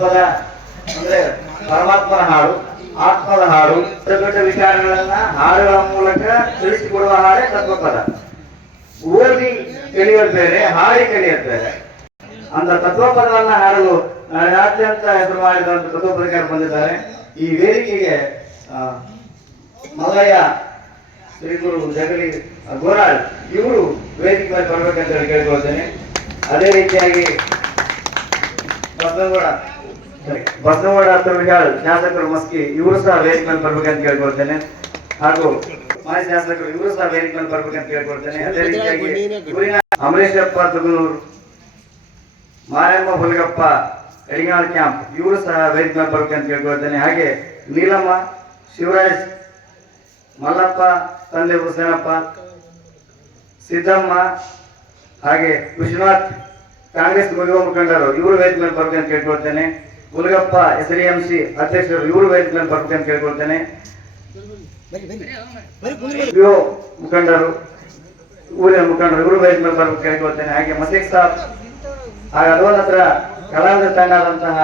ಪದ ಅಂದ್ರೆ ಪರಮಾತ್ಮನ ಹಾಡು, ಆತ್ಮದ ಹಾಡು, ದೊಡ್ಡ ವಿಚಾರಗಳನ್ನ ಹಾಡುಗಳ ಮೂಲಕ ತಿಳಿಸಿಕೊಡುವ ಹಾಡೇ ತತ್ವಪದ. ಓದಿ ಕಲಿಯೋದು ಬೇರೆ, ಹಾಡಿ ಕಲಿಯೋದು ಬೇರೆ. ಅಂತ ತತ್ವಪದವನ್ನ ಹಾಡಲು ರಾಜ್ಯಾದ್ಯಂತ ಹೆಸರು ಮಾಡಿದಂತ ತತ್ವಪದಕಾರ ಬಂದಿದ್ದಾರೆ. ಈ ವೇದಿಕೆಗೆ ಮಲ್ಲಯ್ಯ ಶ್ರೀ ಗುರು ಜಗಲಿ ಗೋರಾಳ್ ಇವರು ವೇದಿಕೆ ಮೇಲೆ ಬರ್ಬೇಕಂತ ಹೇಳಿ ಕೇಳ್ಕೊಳ್ತೇನೆ. ಅದೇ ರೀತಿಯಾಗಿ ಬಸನಗೌಡ ತುರ್ವಿಹಾಳ್ ಶಾಸಕರು ಮಸ್ಕಿ ಇವರು ಸಹ ವೇದಿಕೆ ಮೇಲೆ ಬರ್ಬೇಕಂತ ಕೇಳ್ಕೊಳ್ತೇನೆ. ಹಾಗೂ ಮಾಜಿ ಶಾಸಕರು ಇವರು ಸಹ ವೇದಿಕೆ ಮೇಲೆ ಬರ್ಬೇಕಂತ ಕೇಳ್ಕೊಳ್ತೇನೆ. ಅದೇ ರೀತಿಯಾಗಿ ಅಮರೇಶಪ್ಪ ತುಗನೂರು, ಮಾರಮ್ಮ ಹುಲ್ಗಪ್ಪ ಎಡಿಗಾಳ್ ಕ್ಯಾಂಪ್ ಇವರು ಸಹ ವೇದಿಕೆ ಮೇಲೆ ಬರ್ಬೇಕಂತ ಕೇಳ್ಕೊಳ್ತೇನೆ. ಹಾಗೆ ನೀಲಮ್ಮ, ಶಿವರಾಜ್, ಮಲ್ಲಪ್ಪ, ತಂದೆ ಹುಸೇನಪ್ಪ, ಸಿದ್ದಮ್ಮ, ಹಾಗೆ ವಿಶ್ವನಾಥ್ ಕಾಂಗ್ರೆಸ್ ಯುವ ಮುಖಂಡರು ಇವರು ವೇದಿಕೆ ಮೇಲೆ ಬರ್ಬೇಕಂತ ಕೇಳ್ಕೊಳ್ತೇನೆ. ಮುರುಗಪ್ಪ SDMC ಅಧ್ಯಕ್ಷರು ಇವರು ವೇದಿಕೆ ಮೇಲೆ ಬರ್ಬೇಕಂತ ಕೇಳ್ಕೊಳ್ತೇನೆ. ಯುವ ಮುಖಂಡರು, ಊರಿನ ಮುಖಂಡರು ಇವರು ವೇದಿಕೆ ಮೇಲೆ ಬರ್ಬೇಕು ಕೇಳ್ಕೊಳ್ತೇನೆ. ಹಾಗೆ ಮಸೀಕ್ ಸಾಬ್, ಹಾಗೆ ಅದರ ಹತ್ರ ಕಲಾವಿದ ತಂಡ ಆದಂತಹ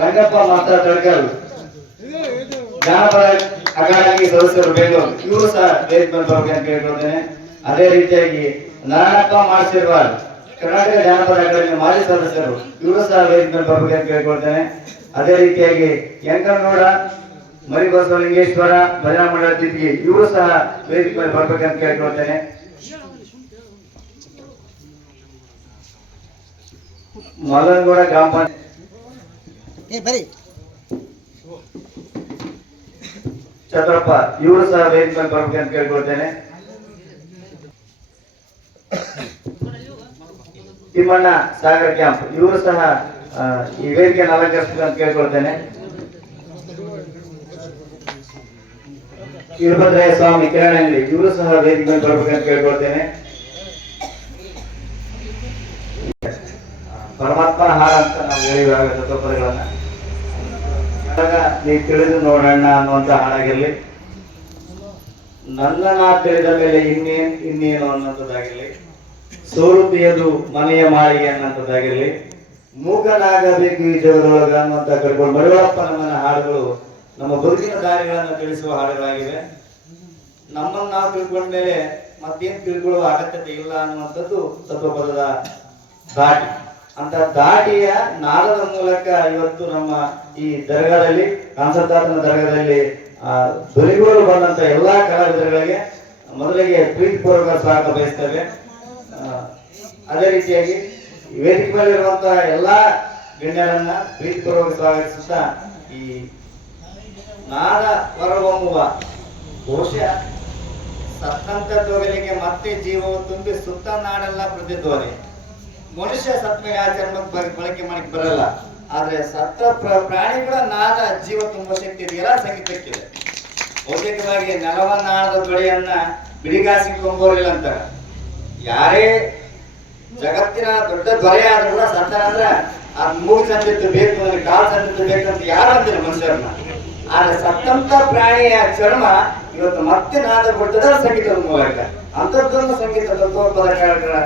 ರಂಗಪ್ಪ ಮಾಸ್ಟರ್ ತಳಕಲ್, ಜಾನಪದ ಅಕಾಡೆಮಿ ಸದಸ್ಯರು ಬೆಂಗಳೂರು ಇವರು ಸಹ ವೇದಿಕೆ ಮೇಲೆ ಬರ್ಬೇಕಂತ ಕೇಳ್ಕೊಳ್ತೇನೆ. ಅದೇ ರೀತಿಯಾಗಿ ನಾರಾಯಣಪ್ಪ ಮಾರ್ಸಿರ್ವಾಲ್ ಕರ್ನಾಟಕ ಜಾನಪದ ಅಕಾಡೆಮಿ ಮಾಜಿ ಸದಸ್ಯರು ಇವರು ಸಹ ವೇದಿಕೆ ಮೇಲೆ ಬರ್ಬೇಕಂತ ಕೇಳ್ಕೊಳ್ತೇನೆ. ಅದೇ ರೀತಿಯಾಗಿ ಯಂಕನಗೌಡ, ಮರಿಬಸವಲಿಂಗೇಶ್ವರ ಭಜನಾ ಮಂಡಳ ತಿದ್ಗಿ ಇವರು ಸಹ ವೇದಿಕೆ ಮೇಲೆ ಬರ್ಬೇಕಂತ ಕೇಳ್ಕೊಳ್ತೇನೆ. ಮಲ್ಲನಗೌಡ ಗ್ರಾಮ ಪಂಚಾಯತ್ ಚಂದ್ರಪ್ಪ ಇವರು ಸಹ ವೇದಿಕೆ ಮೇಲೆ ಬರ್ಬೇಕಂತ ಕೇಳ್ಕೊಳ್ತೇನೆ. ತಿಮ್ಮಣ್ಣ ಸಾಗರ್ ಕ್ಯಾಂಪ್ ಇವರು ಸಹ ಈ ವೇದಿಕೆಯನ್ನು ಅಲಂಕರಿಸಬೇಕಂತ ಕೇಳ್ಕೊಳ್ತೇನೆ. ವೀರಭದ್ರಯ್ಯ ಸ್ವಾಮಿ ಕಿರಣಹಳ್ಳಿ ಇವರು ಸಹ ವೇದಿಕೆ ಮೇಲೆ ಬರ್ಬೇಕಂತ ಕೇಳ್ಕೊಳ್ತೇನೆ. ಪರಮಾತ್ಮನ ಹಾಡ ಅಂತ ನಾವು ಹೇಳಿವಾಗ ತತ್ವಪದಗಳನ್ನ ನೀ ತಿಳಿದು ನೋಡೋಣ ಅನ್ನುವಂತ ಹಾಡಾಗಿರ್ಲಿ, ನನ್ನ ನಾ ತಿಳಿದ ಮೇಲೆ ಇನ್ನೇನು ಅನ್ನೋಂಥದ್ದಾಗಿರ್ಲಿ, ಸೋಲು ತಿಳಿಯದು ಮನೆಯ ಮಾಳಿಗೆ ಅನ್ನೋಂಥದ್ದಾಗಿರ್ಲಿ, ಮೂಕನಾಗಬೇಕು ಈ ಜಗದೊಳಗ ಅನ್ನುವಂತ ಕರ್ಕೊಂಡು ಮರಿಯಪ್ಪ ನಮ್ಮನ ಹಾಡುಗಳು ನಮ್ಮ ಬದುಕಿನ ದಾರಿಗಳನ್ನು ತಿಳಿಸುವ ಹಾಡುಗಳಾಗಿವೆ. ನಮ್ಮನ್ನು ನಾವು ತಿಳ್ಕೊಂಡ ಮೇಲೆ ಮತ್ತೇನು ತಿಳ್ಕೊಳ್ಳುವ ಅಗತ್ಯತೆ ಇಲ್ಲ ಅನ್ನುವಂಥದ್ದು ತತ್ವಪದದ ದಾಟಿ. ಅಂತ ದಾಟಿಯ ನಾದದ ಮೂಲಕ ಇವತ್ತು ನಮ್ಮ ಈ ದರ್ಗಾದಲ್ಲಿ, ಕಾಂಸತಾತನ ದರ್ಗಾದಲ್ಲಿ ಧ್ವನಿಗಳು ಬಂದಂತ ಎಲ್ಲಾ ಕಲಾವಿದರುಗಳಿಗೆ ಮೊದಲಿಗೆ ಪ್ರೀತಿಪೂರ್ವಕ ಸ್ವಾಗತ ಬಯಸ್ತೇವೆ. ಅದೇ ರೀತಿಯಾಗಿ ವೇದಿಕೆ ಮೇಲೆ ಇರುವಂತಹ ಎಲ್ಲಾ ಗಣ್ಯರನ್ನ ಪ್ರೀತಿಪೂರ್ವಕ ಸ್ವಾಗತಿಸುತ್ತಾ ಈ ನಾದ ಹೊರಹೊಮ್ಮುವ ಬಹುಶಃ ಸತ್ತಂತ ತೊಗಲಿಗೆ ಮತ್ತೆ ಜೀವವು ತುಂಬಿ ಸುತ್ತ ನಾಡೆಲ್ಲ ಪ್ರತಿಧ್ವನಿ. ಮನುಷ್ಯ ಸತ್ ಮೇಲೆ ಆಚರಣೆ ಬಳಕೆ ಮಾಡಕ್ಕೆ ಬರಲ್ಲ, ಆದ್ರೆ ಸತ್ತ ಪ್ರಾಣಿಗಳ ನಾದ ಜೀವ ತುಂಬಾ ಶಕ್ತಿ ಇದೆಯಲ್ಲ ಸಂಗೀತಕ್ಕಿದೆ. ಭೌತಿಕವಾಗಿ ನೆಲವನ್ನಾಳದ ದೊಡೆಯನ್ನ ಬಿಡಿಗಾಸಿ ಕೊಂಬೋರಿಲ್ಲ ಅಂತಾರೆ. ಯಾರೇ ಜಗತ್ತಿನ ದೊಡ್ಡ ದೊರೆ ಆದ್ರೂ ಕೂಡ ಸತ್ತಾರ ಅಂದ್ರೆ ಅದ್ ಮೂಗು ಸಂದಿದ್ದು ಬೇಕು, ನನಗೆ ಕಾಲು ಸಂದಿದ್ದು ಬೇಕಂತ ಯಾರು ಅಂತಿಲ್ಲ ಮನುಷ್ಯರನ್ನ. ಆದ್ರೆ ಸತ್ತಂತ ಪ್ರಾಣಿಯ ಚರ್ಮ ಇವತ್ತು ಮತ್ತೆ ನಾದ ಕೊಡ್ತದ ಸಂಗೀತದ ಮೂಲಕ. ಅಂತರ್ಧರ್ಮ ಸಂಗೀತ ತತ್ವಪದಕಾರರ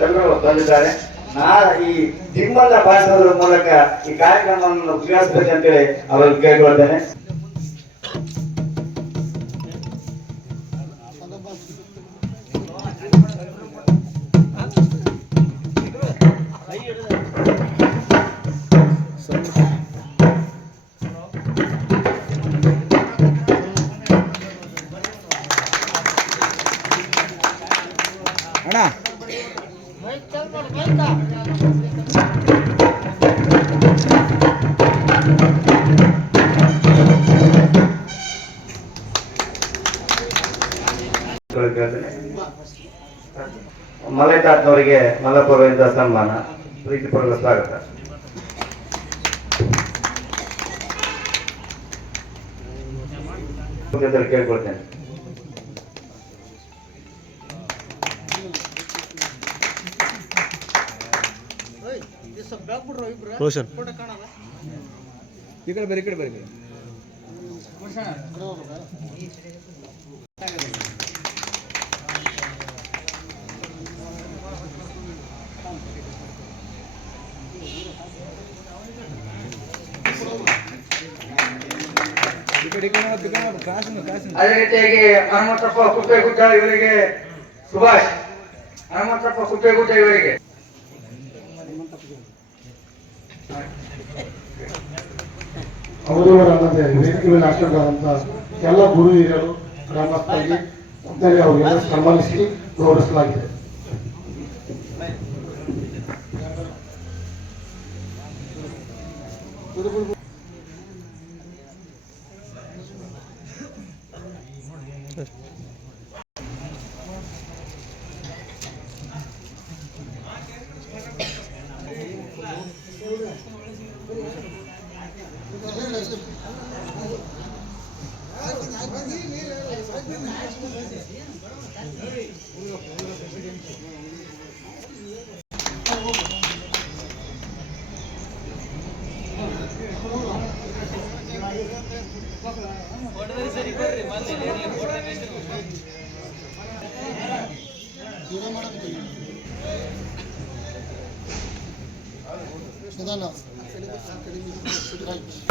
ಜನರು ಬಂದಿದ್ದಾರೆ. ಈ ದಿಮ್ಮನ್ನ ಭಾಷಣದ ಮೂಲಕ ಈ ಕಾರ್ಯಕ್ರಮವನ್ನು ಉದ್ಘಾಟಿಸಬೇಕಂತೇಳಿ ಅವರಲ್ಲಿ ಕೇಳ್ಕೊಳ್ತೇನೆ. ಅಣ್ಣ ಮಲೈತಾತ್ನವರಿಗೆ ಮಲ್ಲಪುರದಿಂದ ಸನ್ಮಾನ, ಪ್ರೀತಿಪೂರ್ವಕ ಸ್ವಾಗತ. ಕೇಳ್ಕೊಳ್ತೇನೆ. ರೋಷನ್ ಈ ಕಡೆ ಬೇರೆ ಕಡೆ ಬೇರೆ ಅದೇ ರೀತಿಯಾಗಿ ಹನುಮಂತಪ್ಪ ಕುಪ್ಪೇಗುಡ್ಡ ಇವರಿಗೆ ಸುಭಾಷ್ ಹನುಮಂತಪ್ಪ ಕುಪ್ಪೇಗುಡ್ಡ ಇವರಿಗೆ ಅವರವರಲ್ಲದೆ ವೇದಿಕೆ ಮೇಲೆ ಆಶೀರ್ವಾದಂತ ಎಲ್ಲ ಗುರು ಹಿರಿಯರು ಗ್ರಾಮಸ್ಥರಿಗೆ ಅವರಿಗೆಲ್ಲ ಸನ್ಮಾನಿಸಿ ಗೌರವಿಸಲಾಗಿದೆ.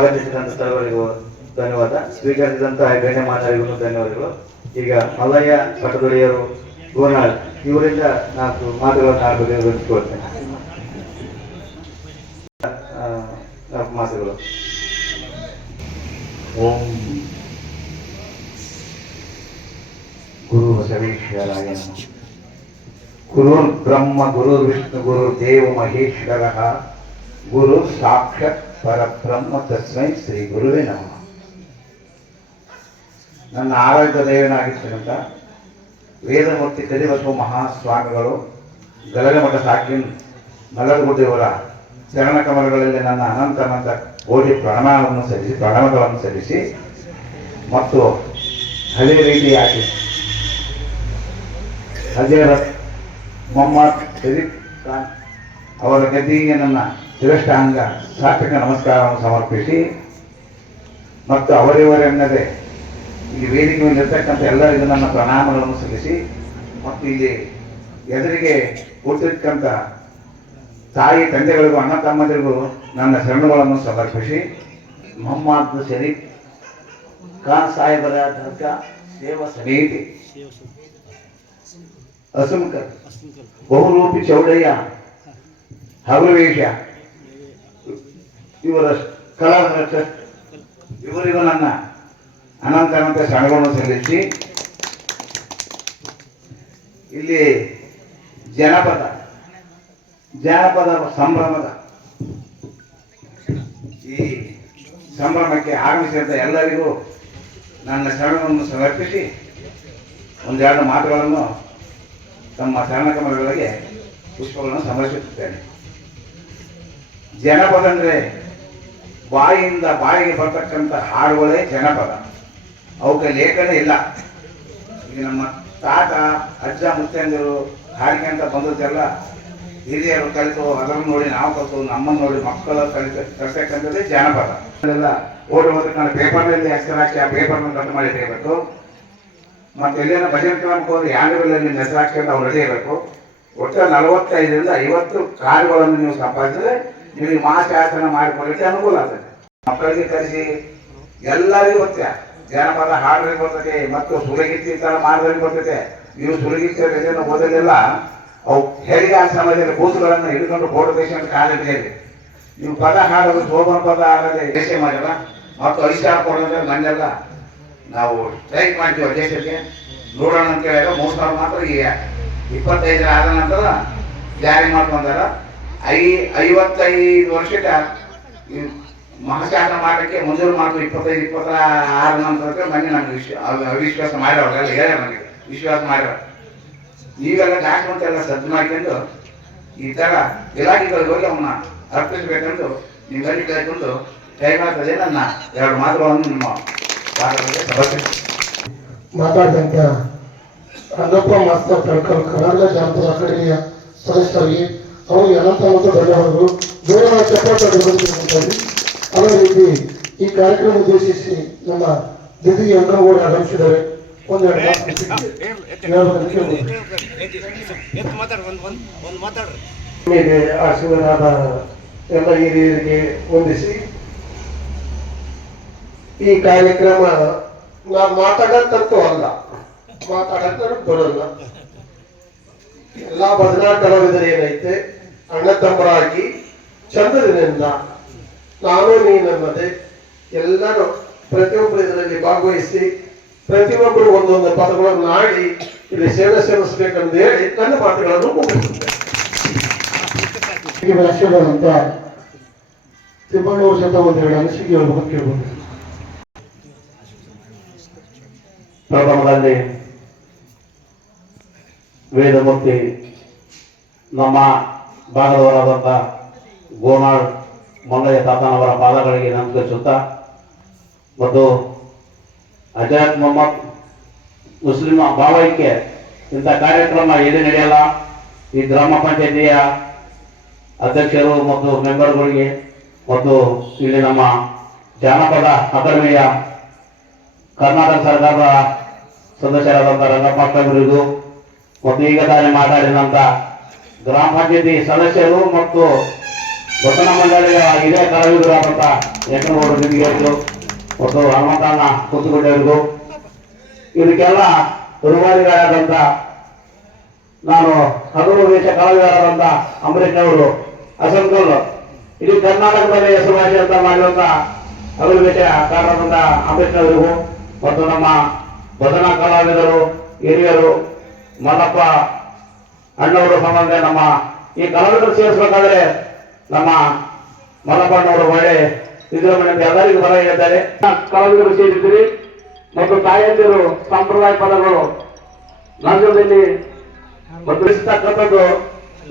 ಆಗಮಿಸಿದಂತ ಸರ್ವರಿಗೂ ಧನ್ಯವಾದ. ಸ್ವೀಕರಿಸಿದಂತಹ ಗಣ್ಯ ಮಾನವರಿಗೂ ಧನ್ಯವಾದಗಳು. ಈಗ ಮಲ್ಲಯ್ಯ ಪಟದೊಡೆಯರು ಗೋನಾಳ್ ಇವರಿಂದ ನಾಲ್ಕು ಮಾತುಗಳನ್ನು ಆಡಬೇಕು ಅನಿಸ್ಕೊಳ್ತೇನೆ. ನಾಲ್ಕು ಮಾತುಗಳು. ಓಂ ಗುರು ಬಸವೇಶ್ವರಾಯ ನಮಃ. ಗುರುರ್ ಬ್ರಹ್ಮ ಗುರುರ್ ವಿಷ್ಣು ಗುರುರ್ ದೇವ ಮಹೇಶ್ವರ ಗುರು ಸಾಕ್ಷಾತ್ ಪರಬ್ರಹ್ಮ ತಸ್ಮೈ ಶ್ರೀ ಗುರುವೇ ನಮಃ. ನನ್ನ ಆರಾಧ್ಯ ದೇವನಾಗಿರ್ತಕ್ಕಂಥ ವೇದಮೂರ್ತಿ ಕರಿಬಸವ ಮಹಾಸ್ವಾಮಿಗಳು ಗಲಗಮಠ ಸಾಕಿನ್ ಮಲ್ಲಗುಡ್ಡೆಯವರ ಚರಣ ಕಮಲಗಳಲ್ಲಿ ನನ್ನ ಅನಂತ ಕೋಟಿ ಪ್ರಣಾಮಗಳನ್ನು ಸಲ್ಲಿಸಿ ಮತ್ತು ಅದೇ ರೀತಿಯಾಗಿ ಹಜರತ್ ಮೊಹಮ್ಮದ್ ಶರೀಫ್ ಖಾನ್ ಅವರ ಗದ್ದಿಗೆ ನನ್ನ ಶಿರಷ್ಟಾಂಗ ಸಾರ್ಥಕ ನಮಸ್ಕಾರವನ್ನು ಸಮರ್ಪಿಸಿ ಮತ್ತು ಅವರಿವರೆನ್ನದೇ ಈ ವೇದಿಕೆ ಮೇಲೆ ಇರ್ತಕ್ಕಂಥ ಎಲ್ಲರಿಗೂ ನನ್ನ ಪ್ರಣಾಮಗಳನ್ನು ಸಲ್ಲಿಸಿ ಮತ್ತು ಇಲ್ಲಿ ಎದುರಿಗೆ ಕೂತಿರ್ತಕ್ಕಂಥ ತಾಯಿ ತಂದೆಗಳಿಗೂ ಅಣ್ಣ ತಮ್ಮಂದಿರಿಗೂ ನನ್ನ ಶರಣುಗಳನ್ನು ಸಮರ್ಪಿಸಿ ಮೊಹಮ್ಮದ್ ಶರೀಫ್ ಖಾನ್ ಸಾಹೇಬರ ದರ್ಗಾ ಸೇವಾ ಸಮಿತಿ ಅಸುಂಕರ್ ಬಹುರೂಪಿ ಚೌಡಯ್ಯ ಹಗಲವೇಶ ಇವರ ಕಲಾವಿದರ ಟ್ರಸ್ಟ್ ಇವರಿಗೂ ನನ್ನ ಅನಂತ ಶರಣಗಳನ್ನು ಸಲ್ಲಿಸಿ ಇಲ್ಲಿ ಜನಪದ ಸಂಭ್ರಮದ ಈ ಸಂಭ್ರಮಕ್ಕೆ ಆಗಮಿಸಿದಂಥ ಎಲ್ಲರಿಗೂ ನನ್ನ ಶರಣವನ್ನು ಸಮರ್ಪಿಸಿ ಒಂದೆರಡು ಮಾತುಗಳನ್ನು ತಮ್ಮ ಶರಣಕಮಲಗಳಿಗೆ ಪುಷ್ಪಗಳನ್ನು ಸಮರ್ಪಿಸುತ್ತೇನೆ. ಜನಪದ ಅಂದರೆ ಬಾಯಿಯಿಂದ ಬಾಯಿಗೆ ಬರ್ತಕ್ಕಂಥ ಹಾಡುಗಳೇ ಜನಪದ. ಅವಕ್ಕೆ ಲೇಖನ ಇಲ್ಲ. ಈಗ ನಮ್ಮ ತಾತ ಅಜ್ಜ ಮುತ್ತಂದಿರು ಹಾಡಿಕೆ ಅಂತ ಬಂದದ್ದೆಲ್ಲ ಹಿರಿಯರು ಕಲಿತು ಅದನ್ನು ನೋಡಿ ನಾವು ಕಲಿತು ನಮ್ಮನ್ನು ನೋಡಿ ಮಕ್ಕಳು ಕಲಿತಕ್ಕಂಥದ್ದೇ ಜನಪದ. ಎಲ್ಲ ಓಡುವುದಕ್ಕೆ ನಾನು ಪೇಪರ್ನಲ್ಲಿ ಹೆಸರು ಹಾಕಿ ಆ ಪೇಪರ್ನ ಕಟ್ ಮಾಡಿ ತೆಗಿಬೇಕು. ಮತ್ತೆ ಎಲ್ಲಿನ ಭಜನೆ ಕ್ರಮಕ್ಕೆ ಹೋದ್ರೆ ಯಾಂಡ್ರಲ್ಲಿ ಹೆಸರು ಹಾಕಿ ಅವ್ರು ರೆಡಿ ಇರಬೇಕು. ಒಟ್ಟು 45ರಿಂದ 50 ಕಾರ್ಯಗಳನ್ನು ನೀವು ಸಂಪಾದಿಸಿದ್ರೆ ನಿಮಗೆ ಮಹಾಶಾಸನ ಮಾಡಿಕೊಳ್ಳಿಕ್ಕೆ ಅನುಕೂಲ ಆಗ್ತದೆ. ಮಕ್ಕಳಿಗೆ ಕಲಿಸಿ ಎಲ್ಲರಿಗೂ ಗೊತ್ತೇ ಜನಪದ ಹಾಡರಿಗೆ ಬರ್ತದೆ ಮತ್ತು ಸುಲಗಿತ್ತಿ ತರ ಮಾಡೋರಿಗೆ ಬರ್ತದೆ. ನೀವು ಸುಲಗಿತ್ತಿ ಓದಲಿಲ್ಲ ಅವು ಹೆರಿಗೆ ಆಶ್ರಮದಲ್ಲಿ ಕೂಸುಗಳನ್ನು ಹಿಡ್ಕೊಂಡು ಬೋರ್ಡ್ ದೇಶ ಕಾಲಿದೆ. ನೀವು ಪದ ಹಾಡೋದು ಶೋಭನ ಪದ ಹಾಡೋದೇ ದೇಶ ಮಾಡಿಲ್ಲ ಮತ್ತು ಅಧಿಕಾರ ಕೊಡೋದ್ರೆ ಮನೆಲ್ಲ ನಾವು ಸ್ಟ್ರೈಕ್ ಮಾಡ್ತೀವಿ ದೇಶಕ್ಕೆ ನೋಡೋಣ ಅಂತ ಹೇಳಿದ್ರೆ 3 ಸಾವಿರ ಮಾತ್ರ ಈಗ 25 ಆದ ನಂತರ ಜಾರಿ ಮಾಡ್ಕೊಂಡಾರ. 55 ವರ್ಷಕ್ಕೆ ಮಹಾಶಾಸನ ಮಾಡಲಿಕ್ಕೆ ಮಂಜೂರು ಮಾಡ್ತು. 25-26 ನಂತರಕ್ಕೆ ಮನೆ ನಮ್ಗೆ ಅವಿಶ್ವಾಸ ಮಾಡಿರೋಲ್ಲ ಹೇಳ್ಯಾರ. ನನಗೆ ವಿಶ್ವಾಸ ಮಾಡ್ಯಾರ. ನೀವೆಲ್ಲ ಡಾಕ್ಯುಮೆಂಟ್ ಎಲ್ಲ ಸದ್ದು ಮಾಡ್ಕೊಂಡು ಈ ಥರ ಇಲಾಖೆಗಳಿಗೆ ಹೋಗಿ ಅವನ್ನ ಅರ್ಪಿಸಬೇಕೆಂದು ನಿಮ್ಮಲ್ಲಿ ಕೇಳಿಕೊಂಡು ಟೈಮ್ ಆಗ್ತದೆ. ನನ್ನ 2 ಮಾತುಗಳನ್ನು ನಿಮ್ಮ ಮಾತಾಡಿದಂಥ ರಂಗಪ್ಪ ಮಾಸ್ತರ್ ಕಳ್ಕಲ್ ಕರ್ನಾಟಕ ಜಾನಪದ ಅಕಾಡೆಮಿಯ ಸದಸ್ಯರಿಗೆ ಅವರಿಗೆ ಅನಂತ ಧನ್ಯವಾದಗಳು. ಬೇರೆ ಚಪ್ಪಾಳೆ. ಅದೇ ರೀತಿ ಈ ಕಾರ್ಯಕ್ರಮ ಉದ್ದೇಶಿಸಿ ನಮ್ಮ ದಿದಿ ಅಂಕನಗೌಡ ಆಗಮಿಸಿದ್ದಾರೆ. ಒಂದೆರಡು ಮೇಲೆ ಆಶೀರ್ವಾದ ಎಲ್ಲ ಹಿರಿಯರಿಗೆ ವಂದಿಸಿ ಈ ಕಾರ್ಯಕ್ರಮ ನಾನು ಮಾತಾಡಕ್ಕಂತೂ ಅಲ್ಲ, ಮಾತಾಡಕ್ಕೆ ಬರಲ್ಲ. ಎಲ್ಲಾ ಭಜನಾ ಕಲಾವಿದರು ಏನೈತೆ ಅಣ್ಣ ತಮ್ಮರಾಗಿ ಚಂದ್ರನಿಂದ ನಾನು ನೀನನ್ನದೆ ಎಲ್ಲರೂ ಪ್ರತಿಯೊಬ್ಬರು ಇದರಲ್ಲಿ ಭಾಗವಹಿಸಿ ಪ್ರತಿಯೊಬ್ಬರು ಒಂದೊಂದು ಪದಗಳನ್ನು ಆಡಿ ಇಲ್ಲಿ ಸೇವೆ ಸೇವಿಸಬೇಕೆಂದು ಹೇಳಿ ನನ್ನ ಮಾತುಗಳನ್ನು ಮುಗಿಸುತ್ತೇನೆ. ಅಂತ ತಿಮ್ಮಣ್ಣವ್ರ ಜೊತೆ ಒಂದೆರಡು ಅನಿಸಿಕೆ ಹೇಳ್ಬೇಕು ಕೇಳ್ಬೋದು. ಪ್ರಥಮದಲ್ಲಿ ವೇದಮೂರ್ತಿ ನಮ್ಮ ಭಾಗದವರಾದಂಥ ಗೋನಾಳ್ ಮೊಲ್ಲಯ್ಯ ತಾತನವರ ಪಾದಗಳಿಗೆ ನಮಸ್ಕರಿಸುತ್ತಾ ಮತ್ತು ಅಜಾದ್ ಮೊಹಮ್ಮದ್ ಮುಸ್ಲಿಂ ಭಾವೈಕ್ಯ ಇಂಥ ಕಾರ್ಯಕ್ರಮ ಎಲ್ಲಿ ನಡೆಯಲ್ಲ. ಈ ಗ್ರಾಮ ಪಂಚಾಯತಿಯ ಅಧ್ಯಕ್ಷರು ಮತ್ತು ಮೆಂಬರ್ಗಳಿಗೆ ಮತ್ತು ಇಲ್ಲಿ ನಮ್ಮ ಜಾನಪದ ಅಕಾಡೆಮಿಯ ಕರ್ನಾಟಕ ಸರ್ಕಾರದ ಸದಸ್ಯರಾದಂಥ ರಂಗಪ್ಪ ಮತ್ತು ಈಗ ತಾನೇ ಮಾತಾಡಿದಂಥ ಗ್ರಾಮ ಪಂಚಾಯತಿ ಸದಸ್ಯರು ಮತ್ತು ವಚನ ಮಂಡಳಿಯ ಹಿರಿಯ ಕಲಾವಿದರಾದಂಥ ಯಂಕನಗೌಡರು ನಿಮಗೆರು ಮತ್ತು ಹನುಮಂತಣ್ಣ ಕೂತುಗೊಂಡವರಿಗೂ ಇದಕ್ಕೆಲ್ಲ ರೂವಾರಿಗಳಾದಂಥ ನಾನು ಹಗಲು ವೇಷ ಕಲಾವಿದರಾದಂಥ ಅಂಬರೀಷ್ ಅವರು ಅಸಂಕಲ್ ಇಡೀ ಕರ್ನಾಟಕದಲ್ಲಿ ಹೆಸರುವಾಸಿ ಅಂತ ಮಾಡಿರುವಂಥ ಹಗಲು ವೇಷಕಾರರಾದಂಥ ಅಂಬರೀಷ್ ಅವರಿಗೂ ಮತ್ತು ನಮ್ಮ ಭಜನಾ ಕಲಾವಿದರು ಹಿರಿಯರು ಮಲ್ಲಪ್ಪ ಅಣ್ಣವರು ಸಂಬಂಧ ನಮ್ಮ ಈ ಕಲಾವಿದರು ಸೇರಿಸಬೇಕಾದ್ರೆ ನಮ್ಮ ಮಲ್ಲಪ್ಪ ಅಣ್ಣವರು ಒಳ್ಳೆ ಸಿದ್ದರಾಮಯ್ಯ ಎಲ್ಲರಿಗೂ ಬರ ಹೇಳಿದ್ದಾರೆ. ಕಲಾವಿದರು ಸೇರಿದ್ದೀರಿ ಮತ್ತು ತಾಯಂದಿರು ಸಂಪ್ರದಾಯ ಪದಗಳು ನಂಜದಲ್ಲಿ ಮತ್ತು ಇರ್ತಕ್ಕಂಥದ್ದು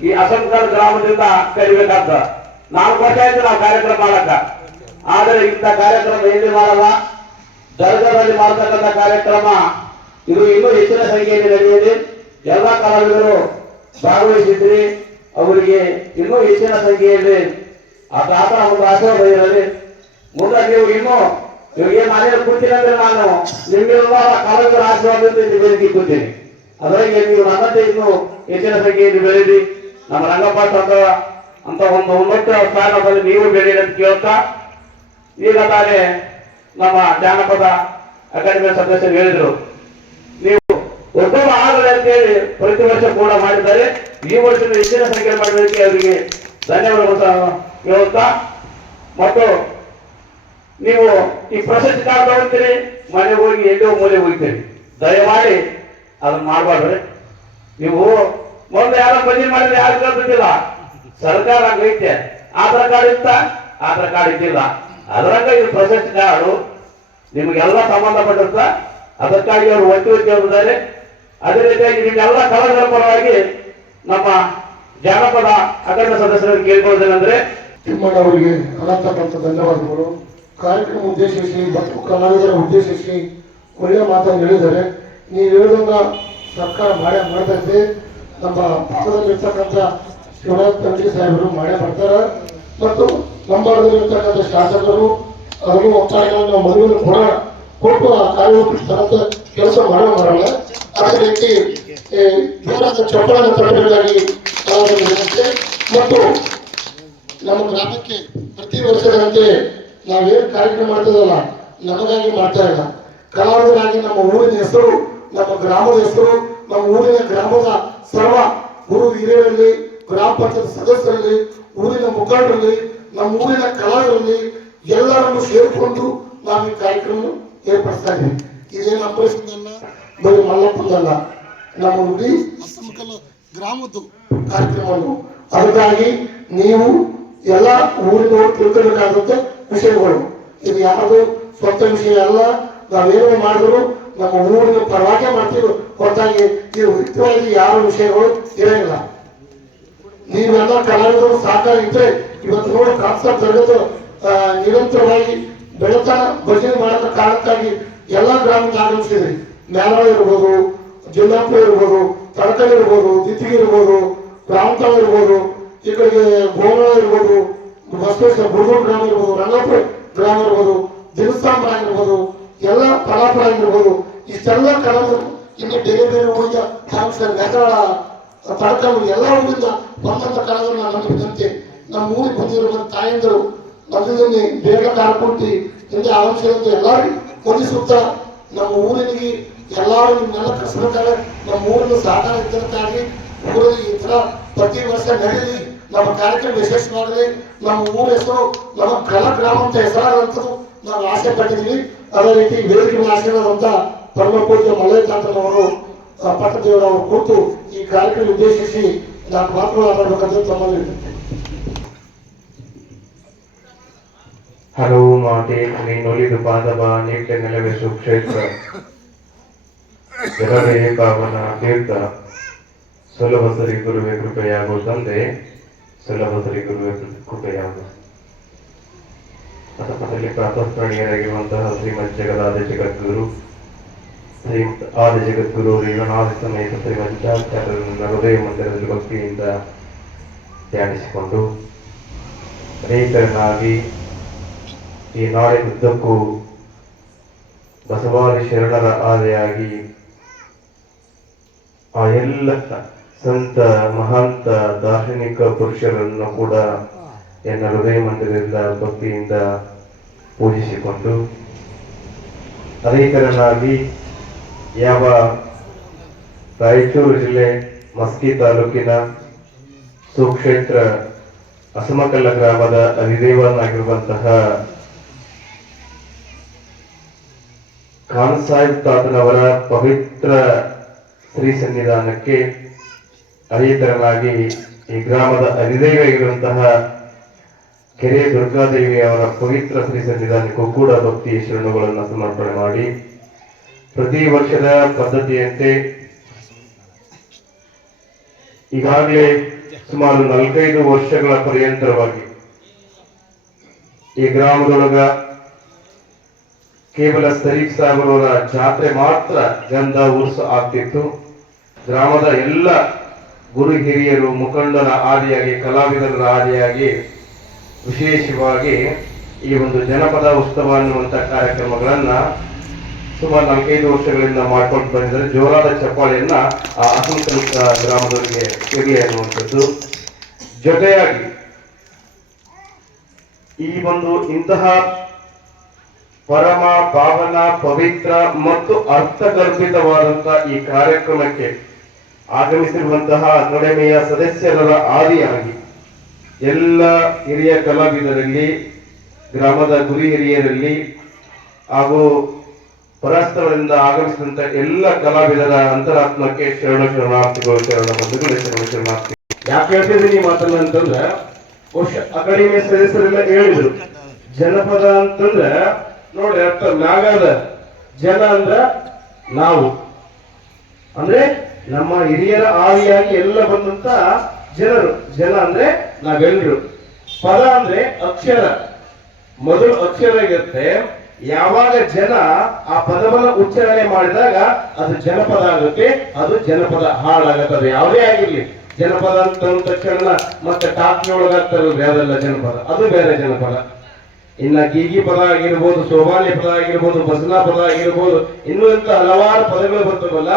ಈ ಅಸಂಕಲ್ ಗ್ರಾಮದಿಂದ ಕರಿಬೇಕಾದ 4 ವರ್ಷ ಆಯ್ತು ನಾವು ಕಾರ್ಯಕ್ರಮ ಮಾಡಕ್ಕ. ಆದರೆ ಇಂಥ ಕಾರ್ಯಕ್ರಮ ಎಲ್ಲಿ ಮಾಡಲ್ಲ, ದರ್ಗಾದಲ್ಲಿ ಮಾಡತಕ್ಕಂಥ ಕಾರ್ಯಕ್ರಮ ಇದು ಇನ್ನೂ ಹೆಚ್ಚಿನ ಸಂಖ್ಯೆಯಲ್ಲಿ ನಡೆಯಲಿ. ಎಲ್ಲ ಕಲಾವಿದರು ಭಾಗವಹಿಸಿದ್ರಿ, ಅವರಿಗೆ ಇನ್ನೂ ಹೆಚ್ಚಿನ ಸಂಖ್ಯೆಯಲ್ಲಿ ಆ ತಾತನ ಒಂದು ಆಶೀರ್ವಾದ ಇರಲಿ. ಮುಂದೆ ನೀವು ಇನ್ನೂ ಇವಾಗ ಮನೆಯಲ್ಲಿ ಕೂತೀನಿ ಅಂದ್ರೆ ನಾನು ನಿಮ್ಮೆಲ್ಲ ಕಲಾವಿದರ ಆಶೀರ್ವಾದದಿಂದ ಇಲ್ಲಿ ಬೆಳಗ್ಗೆ ಕೂತೀನಿ. ಅದರಾಗೆ ನೀವು ನನ್ನದೇ ಇನ್ನೂ ಹೆಚ್ಚಿನ ಸಂಖ್ಯೆಯಲ್ಲಿ ಬೆಳೀರಿ. ನಮ್ಮ ರಂಗಪಾಠ ಅಂತ ಒಂದು ಉನ್ನತ ಸ್ಥಾನದಲ್ಲಿ ನೀವು ಬೆಳೀರಿ ಅಂತ ಕೇಳ್ತಾ, ಈಗ ತಾನೇ ನಮ್ಮ ಜಾನಪದ ಅಕಾಡೆಮಿಯ ಸದಸ್ಯರು ಹೇಳಿದ್ರು ನೀವು ಒಬ್ಬರು ಆಗಲಿ ಅಂತೇಳಿ ಪ್ರತಿ ವರ್ಷ ಕೂಡ ಮಾಡಿದ್ದಾರೆ. ಈ ವರ್ಷದ ಹೆಚ್ಚಿನ ಸಂಖ್ಯೆ ಮಾಡೋದಕ್ಕೆ ಅವರಿಗೆ ಧನ್ಯವಾದಗಳು ಹೇಳುತ್ತಾ, ಮತ್ತು ನೀವು ಈ ಪ್ರಶಸ್ತಿ ಕಾರ್ಡ್ ತಗೊಳ್ತೀರಿ, ಮನೆಗೆ ಹೋಗಿ ಎಲ್ಲೋ ಮೂಲೆ ಹೋಗ್ತೀರಿ, ದಯಮಾಡಿ ಅದನ್ನ ಮಾಡಬಾರ್ದ್ರಿ. ನೀವು ಮೊದಲು ಯಾರೋ ಬಜಿ ಮಾಡಿದ್ರೆ ಯಾರು ಕೇಳ್ತಿದ್ದಿಲ್ಲ, ಸರ್ಕಾರ ಹಂಗೈತೆ, ಆಧಾರ್ ಕಾರ್ಡ್ ಇತ್ತ, ಆಧಾರ್ ಕಾರ್ಡ್ ಇದ್ದಿಲ್ಲ. ಅದರಂಗ ಇದು ಪ್ರಶಸ್ತಿ ಕಾರ್ಡು ನಿಮಗೆಲ್ಲ ಸಂಬಂಧಪಟ್ಟಿರ್ತ, ಅದಕ್ಕಾಗಿ ಅವರು ಒತ್ತಿ ಹೇಳಿದ್ದಾರೆ. ಅದೇ ರೀತಿಯಾಗಿ ನಿಮ್ಗೆಲ್ಲ ಕಲಾವಿದರ ಪರವಾಗಿ ನಮ್ಮ ಜಾನಪದ ಅಕಾಡೆಮಿ ಸದಸ್ಯರಿಗೆ ಕೇಳ್ಕೊಳ್ಳೋದೇನೆಂದ್ರೆ, ತಿಮ್ಮಣ್ಣವರಿಗೆ ಅನಂತ ಧನ್ಯವಾದಗಳು. ಕಾರ್ಯಕ್ರಮ ಉದ್ದೇಶಿಸಿ ಮತ್ತು ಕಲಾವಿದರ ಉದ್ದೇಶಿಸಿ ಒಳ್ಳೆಯ ಮಾತನ್ನು ಹೇಳಿದ್ದಾರೆ. ನೀವು ಹೇಳಿದಂಗ ಸರ್ಕಾರ ಮಾಡ್ತಾ ಇದೆ. ನಮ್ಮ ಪಕ್ಕದಲ್ಲಿರ್ತಕ್ಕಂಥ ಶಿವರಾಜ್ ತಂಗಿ ಸಾಹೇಬರು ಮಾಡೇ ಬರ್ತಾರೆ ಮತ್ತು ನಂಬರದಲ್ಲಿರ್ತಕ್ಕಂಥ ಶಾಸಕರು ಅವರು ಒತ್ತಾಯಗಳನ್ನು ನಾವು ಮದುವೆ ಕೊಟ್ಟು ಆ ಕಾರ್ಯಕ್ರಮ ಕೆಲಸ ಮಾಡಲ್ಲ. ಅದೇ ರೀತಿ ಚಪ್ಪಳನ್ನು ತರಬೇಕಾಗಿ ಮತ್ತು ನಮ್ಮ ಗ್ರಾಮಕ್ಕೆ ಪ್ರತಿ ವರ್ಷದಂತೆ ನಾವೇನು ಕಾರ್ಯಕ್ರಮ ಮಾಡ್ತದಲ್ಲ ನಮಗಾಗಿ ಮಾಡ್ತಾ ಇಲ್ಲ. ಕಲಾವಿದರಾಗಿ ನಮ್ಮ ಊರಿನ ಹೆಸರು, ನಮ್ಮ ಗ್ರಾಮದ ಹೆಸರು, ನಮ್ಮ ಊರಿನ ಗ್ರಾಮದ ಸರ್ವ ಗುರು ಹಿರಿಯರಲ್ಲಿ, ಗ್ರಾಮ ಪಂಚಾಯತ್ ಸದಸ್ಯರಲ್ಲಿ, ಊರಿನ ಮುಖಂಡರಲ್ಲಿ, ನಮ್ಮ ಊರಿನ ಕಲಾವಿದರಲ್ಲಿ ಎಲ್ಲರನ್ನು ಸೇರಿಕೊಂಡು ನಾವು ಈ ಕಾರ್ಯಕ್ರಮ ಏರ್ಪಡಿಸ್ತಾ ಇದ್ದೀವಿ. ಇದೇನು ಅಂಬರೀಷಲ್ಲ, ಬರೀ ಮಲ್ಲಪ್ಪಂದಲ್ಲ, ನಮ್ಮ ಇಡೀ ಅಸಂಕಲ ಗ್ರಾಮದ್ದು ಕಾರ್ಯಕ್ರಮವನ್ನು. ಅದಕ್ಕಾಗಿ ನೀವು ಎಲ್ಲ ಊರಿನವರು ತಿಳ್ಕೊಬೇಕಾದಂತ ವಿಷಯಗಳು. ಇದು ಯಾವುದು ಸ್ವಂತ ವಿಷಯ ಅಲ್ಲ. ನಾವೇನೋ ಮಾಡಿದ್ರು ನಮ್ಮ ಊರಿನ ಪರವಾಗಿ ಮಾಡ್ತೀವಿ, ಹೊರತಾಗಿ ಇದು ವ್ಯಕ್ತವಾಗಿ ಯಾವ ವಿಷಯಗಳು ಇರಂಗಿಲ್ಲ. ನೀವೆಲ್ಲ ಕಲಾವಿದರು ಸಹಕಾರ ಇದ್ರೆ ಇವತ್ತು ನೋಡಿ ಕಾನ್ಸೆಪ್ಟ್ ಜಗತ್ತು ನಿರಂತರವಾಗಿ ಬೆಳತನ ಭಜನೆ ಮಾಡೋ ಕಾರಣಕ್ಕಾಗಿ ಎಲ್ಲ ಗ್ರಾಮದ ಆಗಮಿಸಿದ್ರಿ. ಮ್ಯಾಲಾಳ ಇರ್ಬೋದು, ಜಿಲ್ಲಾಪುರ ಇರ್ಬೋದು, ತಡಕಲ್ ಇರ್ಬೋದು, ದಿತ್ತಿಗೆ ಇರ್ಬೋದು, ರಾಮತಾಳ ಇರ್ಬೋದು, ಈ ಕಡೆಗೆ ಗೋನಾಳ ಇರ್ಬೋದು, ಬಸವೇಶ್ವರ ಬುರ್ಗೂರು ಗ್ರಾಮ ಇರ್ಬೋದು, ರಂಗಾಪುರ ಗ್ರಾಮ ಇರ್ಬೋದು, ದಿನಸಾಂಬ್ರ ಆಗಿರ್ಬೋದು, ಎಲ್ಲ ಕಲಾಪುರ ಆಗಿರ್ಬೋದು, ಇಷ್ಟೆಲ್ಲ ಕಲಾವಿದರು ಇನ್ನು ಬೇರೆ ಬೇರೆ ಊರಿನ ನೇತಾಳ ತಡಕಲ್ ಎಲ್ಲ ಊರಿಂದ ಬಂದಂತ ಕಲಾವಿದರು ನಂಬಿದಂತೆ ನಮ್ಮ ಊರಿಗೆ ಬಂದಿರೋ ತಾಯಂದರು ಮಧ್ಯದಲ್ಲಿ ಬೇಗ ಕಾರ್ಕೊಡ್ತಿ ಹಿಂದೆ ಆವಂಶದಂತೆ ಎಲ್ಲರಿಗೂ ಹೊಂದಿಸುತ್ತಾ ನಮ್ಮ ಊರಿನಿಗೆ ಎಲ್ಲರೂ ನಿಮ್ಮೆಲ್ಲ ಕಸಬೇಕಾದ್ರೆ ನಮ್ಮ ಊರಿನ ಸಹಕಾರ ಇದ್ದಕ್ಕಾಗಿ ಊರಲ್ಲಿ ಈ ಥರ ಪ್ರತಿ ವರ್ಷ ನಡೆಯಲಿ, ನಮ್ಮ ಕಾರ್ಯಕ್ರಮ ವಿಶೇಷವಾಗಲಿ, ನಮ್ಮ ಊರ ಹೆಸರು ನಮ್ಮ ಕಲಾ ಗ್ರಾಮ ಅಂತ ಹೆಸರಾದಂಥದ್ದು ನಾವು ಆಸೆ ಪಟ್ಟಿದ್ದೀವಿ. ಅದೇ ರೀತಿ ವೇದಿಕೆ ಆಶೀರ್ವಾದಂತ ಪರಮ ಪೂಜ್ಯ ಮಲ್ಲಯ್ಯಕಾಂತನವರು ಪಟ್ಟದೇವರವರು ಕೂತು ಈ ಕಾರ್ಯಕ್ರಮ ಉದ್ದೇಶಿಸಿ ನಾನು ಮಾತನಾಡಬೇಕಂತ ತಮ್ಮಲ್ಲಿ ಹಲವು ಮಾತೆ ನೀನೊಲಿದು ಬಾಂಧವ ನೀಟ್ಲೆ ನೆಲವೇ ಸುಕ್ಷೇತ್ರ ಜನರೇ ಪಾವನ ತೀರ್ಥ ಸುಲಭ ಸರಿ ಗುರುವೆ ಕೃಪೆಯಾಗು ತಂದೆ, ಸುಲಭ ಸರಿ ಗುರುವೆ ಕೃಪೆಯಾಗು. ಪಥಪಥದಲ್ಲಿ ಪ್ರಾತಃಪ್ರಾಣಿಯರಾಗಿರುವಂತಹ ಶ್ರೀಮದ್ ಜಗದಾದ ಜಗದ್ಗುರು ಶ್ರೀಮದ್ ಆದ ಜಗದ್ಗುರು ರೇವಣಾದ ಸಮೇತ ಶ್ರೀಮಂತಾಚಾರ್ಯರನ್ನ ಹೃದಯ ಮಂದಿರದಲ್ಲಿ ಭಕ್ತಿಯಿಂದ ಧ್ಯಾನಿಸಿಕೊಂಡು ಅನೇಕರನ್ನಾಗಿ ಈ ನಾಡಿನುದ್ದಕ್ಕೂ ಬಸವಾದಿ ಶರಣರ ಆದಿಯಾಗಿ ಆ ಎಲ್ಲ ಸಂತ ಮಹಾಂತ ದಾರ್ಶನಿಕ ಪುರುಷರನ್ನು ಕೂಡ ಎನ್ನ ಹೃದಯ ಮಂದಿರದಿಂದ ಭಕ್ತಿಯಿಂದ ಪೂಜಿಸಿಕೊಂಡು ಅನೇಕರನ್ನಾಗಿ ಯಾವ ರಾಯಚೂರು ಜಿಲ್ಲೆ ಮಸ್ಕಿ ತಾಲೂಕಿನ ಸುಕ್ಷೇತ್ರ ಅಸಮಕಲ್ಲ ಗ್ರಾಮದ ಅಧಿದೇವನಾಗಿರುವಂತಹ ಖಾನ್ ಸಾಹಿಬ್ ತಾತನವರ ಪವಿತ್ರ ಶ್ರೀ ಸನ್ನಿಧಾನಕ್ಕೆ ಅನೇಕರನಾಗಿ ಈ ಗ್ರಾಮದ ಅಧಿದೇವಿಯಾಗಿರುವಂತಹ ಕೆರೆ ದುರ್ಗಾದೇವಿ ಅವರ ಪವಿತ್ರ ಶ್ರೀ ಸನ್ನಿಧಾನಕ್ಕೂ ಕೂಡ ಭಕ್ತಿ ಶರಣುಗಳನ್ನು ಸಮರ್ಪಣೆ ಮಾಡಿ ಪ್ರತಿ ವರ್ಷದ ಪದ್ಧತಿಯಂತೆ ಈಗಾಗಲೇ ಸುಮಾರು 45 ವರ್ಷಗಳ ಪರ್ಯಂತರವಾಗಿ ಈ ಗ್ರಾಮದೊಳಗ ಕೇವಲ ಸರೀಫ್ ಸಾಹೇಬರವರ ಜಾತ್ರೆ ಮಾತ್ರ ಗಂಧ ಉರ್ಸು ಆಗ್ತಿತ್ತು. ಗ್ರಾಮದ ಎಲ್ಲ ಗುರು ಹಿರಿಯರು ಮುಖಂಡರ ಆದಿಯಾಗಿ ಕಲಾವಿದರ ಆದಿಯಾಗಿ ವಿಶೇಷವಾಗಿ ಈ ಒಂದು ಜನಪದ ಉತ್ಸವ ಅನ್ನುವಂಥ ಕಾರ್ಯಕ್ರಮಗಳನ್ನ ಸುಮಾರು 45 ವರ್ಷಗಳಿಂದ ಮಾಡ್ಕೊಂಡು ಬಂದಿದ್ದಾರೆ. ಜೋರಾದ ಚಪ್ಪಾಳೆಯನ್ನ ಆ ಅಸಂಕಲ್ಪ ಗ್ರಾಮದವರಿಗೆ ಇರಲಿ ಅನ್ನುವಂಥದ್ದು. ಜೊತೆಯಾಗಿ ಈ ಒಂದು ಇಂತಹ ಪರಮ ಪಾವನ ಪವಿತ್ರ ಮತ್ತು ಅರ್ಥಗರ್ಭಿತವಾದಂತಹ ಈ ಕಾರ್ಯಕ್ರಮಕ್ಕೆ ಆಗಮಿಸಿರುವಂತಹ ಅಕಾಡೆಮಿಯ ಸದಸ್ಯರ ಆದಿಯಾಗಿ ಎಲ್ಲ ಹಿರಿಯ ಕಲಾವಿದರಲ್ಲಿ, ಗ್ರಾಮದ ಗುರಿ ಹಿರಿಯರಲ್ಲಿ ಹಾಗೂ ಪರಸ್ಥಳದಿಂದ ಆಗಮಿಸಿದಂತ ಎಲ್ಲ ಕಲಾವಿದರ ಅಂತರಾತ್ಮಕ್ಕೆ ಶರಣಾರ್ಥಿಗಳು, ಶರಣ ಬಂಧುಗಳು, ಶರಣಾರ್ಥಿ. ಯಾಕೆ ಹೇಳ್ತಿದ್ದೀನಿ ಈ ಮಾತನ್ನ ಅಂತಂದ್ರೆ ಅಕಾಡೆಮಿಯ ಸದಸ್ಯರೆಲ್ಲ ಹೇಳಿದ್ರು, ಜನಪದ ಅಂತಂದ್ರೆ ನೋಡ್ರಿ ಅರ್ಥ ಮ್ಯಾಗಾದ ಜನ ಅಂದ್ರ ನಾವು ಅಂದ್ರೆ ನಮ್ಮ ಹಿರಿಯರ ಆದಿಯಾಗಿ ಎಲ್ಲ ಬಂದಂತ ಜನರು. ಜನ ಅಂದ್ರೆ ನಾವೆಲ್ಲರೂ. ಪದ ಅಂದ್ರೆ ಅಕ್ಷರ, ಮೊದಲು ಅಕ್ಷರ ಇರುತ್ತೆ. ಯಾವಾಗ ಜನ ಆ ಪದವನ್ನ ಉಚ್ಚಾರಣೆ ಮಾಡಿದಾಗ ಅದು ಜನಪದ ಆಗುತ್ತೆ, ಅದು ಜನಪದ ಹಾಡಾಗತ್ತೆ. ಅದು ಯಾವುದೇ ಆಗಿರ್ಲಿ, ಜನಪದ ಅಂತ ತಕ್ಷಣ ಮತ್ತೆ ಟಾಪ್ಗೆ ಒಳಗಾಗ್ತಾರಲ್ರಿ, ಅದೆಲ್ಲ ಜನಪದ, ಅದು ಬೇರೆ ಜನಪದ. ಇನ್ನ ಗೀಗಿ ಪದ ಆಗಿರ್ಬೋದು, ಸೋಮಾಲಿ ಪದ ಆಗಿರ್ಬೋದು, ಭಜನಾ ಪದ ಆಗಿರ್ಬೋದು, ಇನ್ನೂ ಇಂತ ಹಲವಾರು ಪದಗಳು ಬರ್ತವಲ್ಲ,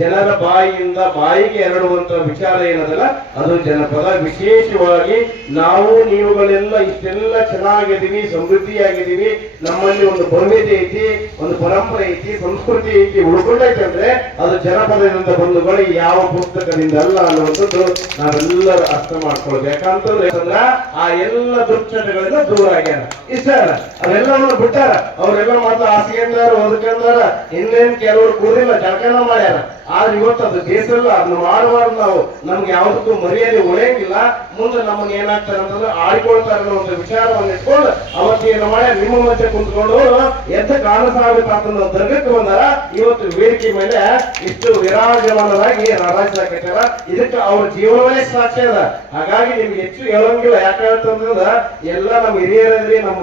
ಜನರ ಬಾಯಿಯಿಂದ ಬಾಯಿಗೆ ಎರಡುವಂತ ವಿಚಾರ ಏನದಲ್ಲ ಅದು ಜನಪದ. ವಿಶೇಷವಾಗಿ ನಾವು ನೀವುಗಳೆಲ್ಲ ಇಷ್ಟೆಲ್ಲ ಚೆನ್ನಾಗಿದ್ದೀವಿ, ಸಮೃದ್ಧಿಯಾಗಿದ್ದೀವಿ, ನಮ್ಮಲ್ಲಿ ಒಂದು ಭವ್ಯತೆ ಐತಿ, ಒಂದು ಪರಂಪರೆ ಐತಿ, ಸಂಸ್ಕೃತಿ ಐತಿ, ಉಳ್ಕೊಂಡೈತೆ ಅಂದ್ರೆ ಅದು ಜನಪದದಿಂದ ಬಂಧುಗಳು, ಯಾವ ಪುಸ್ತಕದಿಂದ ಅಲ್ಲ ಅನ್ನುವಂಥದ್ದು ನಾವೆಲ್ಲರೂ ಅರ್ಥ ಮಾಡ್ಕೊಳ್ಬೇಕು. ಯಾಕಂತಂದ್ರೆ ಆ ಎಲ್ಲ ದುಶ್ಚಟಗಳಿಂದ ದೂರ ಆಗ್ಯಾರ. ಇಷ್ಟ ಅಲ್ಲ, ಅವೆಲ್ಲವನ್ನು ಬಿಟ್ಟಾರ. ಅವರೆಲ್ಲ ಮಾತ್ರ ಹಾಸಿಗೆಂದಾರ, ಓದಕಂದಾರ, ಇನ್ನೇನ್ ಕೆಲವರು ಕೂದಿಲ್ಲ, ಜಳಕನ ಮಾಡ್ಯಾರ. ಆದ್ರೆ ಇವತ್ತು ಅದು ಬೇಸಲ್ಲ, ಅದನ್ನ ಮಾಡಬಾರ್ದು. ನಾವು ನಮ್ಗೆ ಯಾವ್ದಕ್ಕೂ ಮರ್ಯಾದೆ ಉಳಿಯಂಗಿಲ್ಲ. ಮುಂದೆ ನಮ್ಮನ್ನ ಏನಾಗ್ತಾರೆ ಅಂತಂದ್ರೆ ಆಡ್ಕೊಳ್ತಾರೆ ಅನ್ನೋ ಒಂದು ವಿಚಾರವನ್ನು ಇಟ್ಕೊಂಡು ಅವತ್ತೇನು ಮಾಡಿ ನಿಮ್ಮ ಮಧ್ಯೆ ಕುಂತ್ಕೊಂಡು ಎದ್ದ ಕಾಣಿಸಾಗಬೇಕಂತ ದರ್ಗಕ್ಕೆ ಬಂದಾರ. ಇವತ್ತು ವೇದಿಕೆ ಮೇಲೆ ಇಷ್ಟು ವಿರಾಜಮಾನರಾಗಿ ರಾರಾಜಿಸಾಕೈತಾರ. ಇದಕ್ಕೆ ಅವ್ರ ಜೀವನವೇ ಸಾಕ್ಷಿ ಅದ. ಹಾಗಾಗಿ ನಿಮ್ಗೆ ಹೆಚ್ಚು ಹೇಳಂಗಿಲ್ಲ. ಯಾಕೆ ಹೇಳ್ತಂದ್ರ ಎಲ್ಲ ನಮ್ಮ ಹಿರಿಯರಲ್ಲಿ, ನಮ್ಮ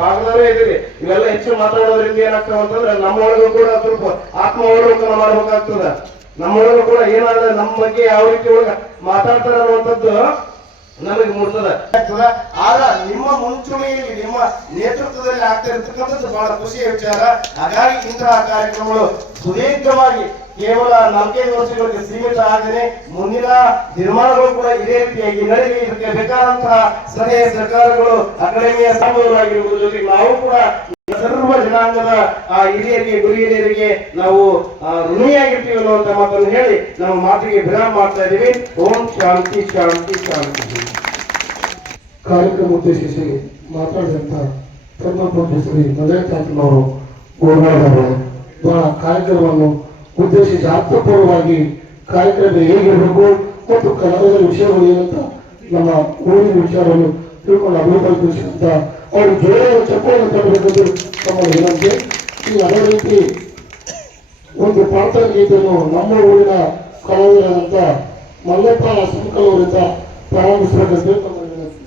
ಭಾಗದವರೇ ಇದ್ದೀರಿ. ಇವೆಲ್ಲ ಹೆಚ್ಚು ಮಾತಾಡೋದ್ರಿಂದ ಏನಾಗ್ತಾವ ಅಂತಂದ್ರೆ ನಮ್ಮೊಳಗೂ ಕೂಡ ಸ್ವಲ್ಪ ಆತ್ಮಾವಲೋಕನ ಮಾಡ್ಬೇಕಾಗ್ತದ. ನಮ್ಮೊಳಗೂ ಕೂಡ ಏನಾದ್ರೆ ನಮ್ಮ ಬಗ್ಗೆ ಯಾವ ರೀತಿ ಒಳಗ ಮಾತಾಡ್ತಾರ ಅನ್ನುವಂಥದ್ದು ನಮಗೆ ಮೂಡ್ತದ. ಆಗ ನಿಮ್ಮ ಮುಂಚೂಣಿಯಲ್ಲಿ ನಿಮ್ಮ ನೇತೃತ್ವದಲ್ಲಿ ಆಗ್ತಾ ಇರತಕ್ಕಂಥದ್ದು ಬಹಳ ಖುಷಿಯ ವಿಚಾರ. ಹಾಗಾಗಿ ಇಂತಹ ಕಾರ್ಯಕ್ರಮಗಳು ಸುದೀರ್ಘವಾಗಿ ಕೇವಲ 4-5 ವರ್ಷಗಳಿಗೆ ಸೀಮಿತ ಆಗದೆ ಮುಂದಿನ ನಿರ್ಮಾಣಗಳು ಕೂಡ ಇದೇ ರೀತಿಯಾಗಿ ನಡೆಯಲಿ. ಇದಕ್ಕೆ ಬೇಕಾದಂತಹ ಸಲಹೆ ಸರ್ಕಾರಗಳು ಅಕಾಡೆಮಿಯ ಸಂಬಂಧವಾಗಿರುವುದರ ಜೊತೆಗೆ ನಾವು ಕೂಡ ಸರ್ವ ಜನಾಂಗದ ಹಿರಿಯರಿಗೆ ಗುರು ಹಿರಿಯರಿಗೆ ನಾವು ಋಣಿಯಾಗಿರ್ತೀವಿ ಅನ್ನುವಂತ ಮಾತನ್ನು ಹೇಳಿ ನಮ್ಮ ಮಾತಿಗೆ ವಿರಾಮ ಮಾಡ್ತಾ ಇದ್ದೀವಿ. ಓಂ ಶಾಂತಿ ಶಾಂತಿ ಶಾಂತಿ. ಕಾರ್ಯಕ್ರಮ ಉದ್ದೇಶಿಸಿ ಮಾತಾಡಿದಂತ ಧರ್ಮಪತಿ ಶ್ರೀ ಮದಯತಾಂತನವರು ಗೋರ್ವಾಡವರು ಕಾರ್ಯಕ್ರಮವನ್ನು ಉದ್ದೇಶಿಸಿ ಅರ್ಥಪೂರ್ವವಾಗಿ ಕಾರ್ಯಕ್ರಮ ಹೇಗಿರಬೇಕು ಮತ್ತು ಕನ್ನಡದ ವಿಷಯಗಳು ಏನಂತ ನಮ್ಮ ಊರಿನ ವಿಚಾರವನ್ನು ತಿಳ್ಕೊಂಡು ಅಭಿವೃದ್ಧಿ ತಿಳಿಸಿದಂತ ಅವರು ಜೋರಾದ ಚಪ್ಪವನ್ನು ತರಬೇಕೆಂದು ನಮ್ಮ ವಿನಂತಿ. ಈ ಅದೇ ರೀತಿ ಒಂದು ಪ್ರಾರ್ಥನಾ ಗೀತೆಯನ್ನು ನಮ್ಮ ಊರಿನ ಕಲಾವಿದರಾದಂಥ ಮಲ್ಲಪ್ಪ ಸಂಕಲ್ ಅವರಿಂದ ಪ್ರಾರಂಭಿಸಬೇಕೆಂದು ನಮ್ಮ ವಿನಂತಿ.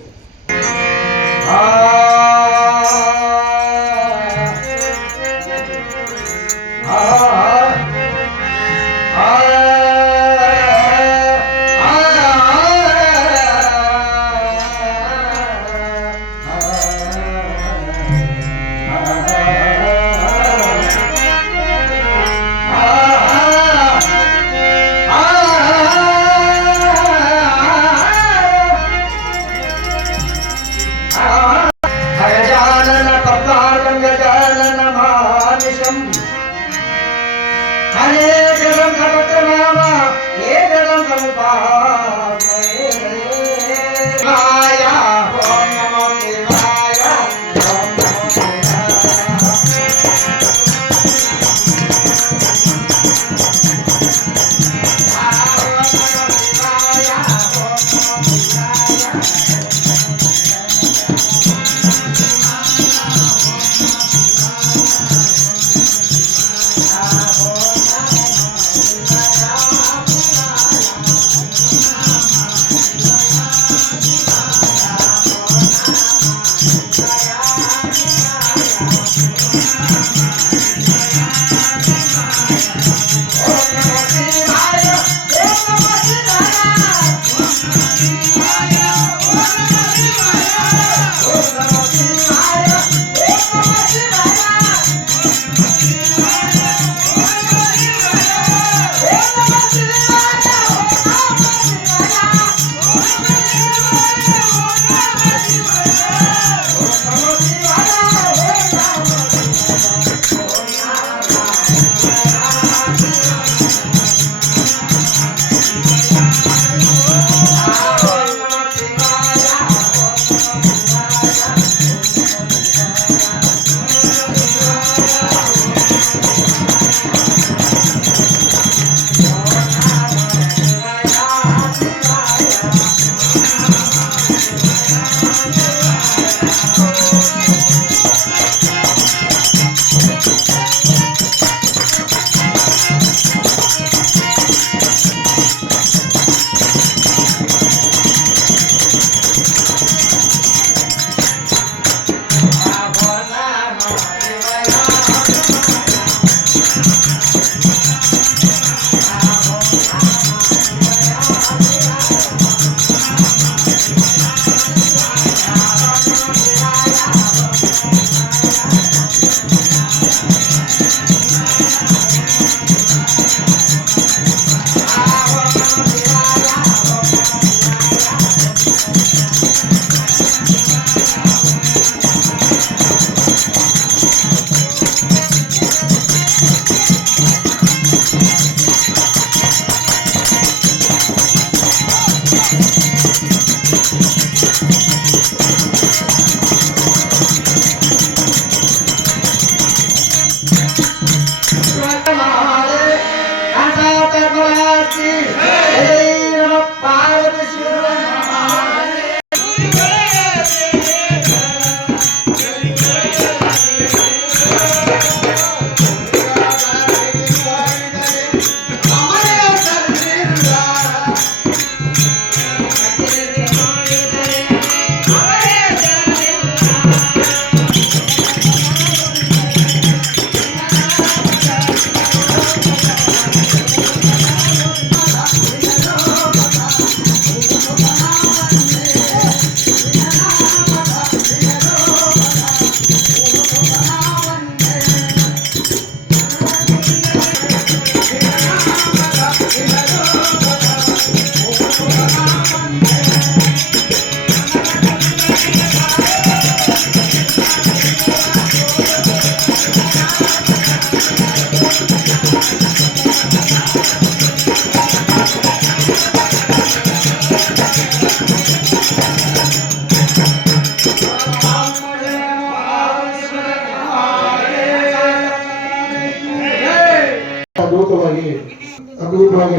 ಅದ್ಭುತವಾಗಿ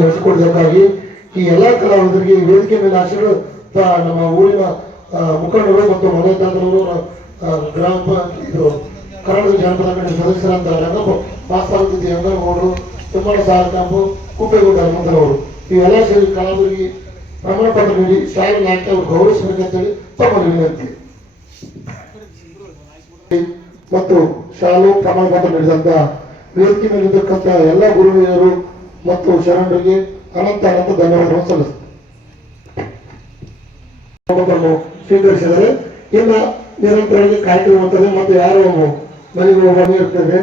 ನಡೆಸಿಕೊಡಬೇಕಾಗಿ ಈ ಎಲ್ಲ ಕಲಾವಿದರಿಗೆ ಈ ವೇದಿಕೆ ಮೇಲೆ ಆಶೀರ್ವಾದ ನಮ್ಮ ಊರಿನ ಮುಖಂಡರು ಮತ್ತು ಮನೆ ತಂಡರು ಗ್ರಾಮ ಇದು ಕನ್ನಡ ಜನಪದ ಮಂಡಳಿ ಸದಸ್ಯರಾದ ರಂಗಪ್ಪ ಮಾಸ್ತಾರತಿಥಿ ಅಂಗನಗೌಡರು ತುಮ್ಮಣ್ಣ ಸಾರಕಾಂಬು ಕುಪ್ಪೇಗೌಡ ಹನುಮಂತರವರು ಇವೆಲ್ಲ ಸೇರಿ ಕಲಾವಿದರಿಗೆ ಪ್ರಮಾಣ ಪತ್ರ ನೀಡಿ ಶಾಲೆ ನಾಟ್ಯ ಅವರು ಗೌರವಿಸಬೇಕಂತೇಳಿ ತಮ್ಮಲ್ಲಿ ವಿನಂತಿ ಮತ್ತು ಶಾಲು ಪ್ರಮಾಣ ಪತ್ರ ನೀಡಿದಂತ ವೇದಿಕೆ ಮೇಲಿರ್ತಕ್ಕಂಥ ಎಲ್ಲ ಗುರುಹಿರಿಯರು ಮತ್ತು ಶರಣರಿಗೆ ಅನಂತ ಧನ್ಯವಾದವನ್ನು ಸಲ್ಲಿಸುತ್ತೇನೆ ಸ್ವೀಕರಿಸಿದರೆ ಇನ್ನು ನಿರಂತರವಾಗಿ ಕಾರ್ಯಕ್ರಮ ಇರುತ್ತದೆ ಮತ್ತು ಯಾರು ಮನೆಗೆ ಹೋಗಿ ಇರ್ತದೆ.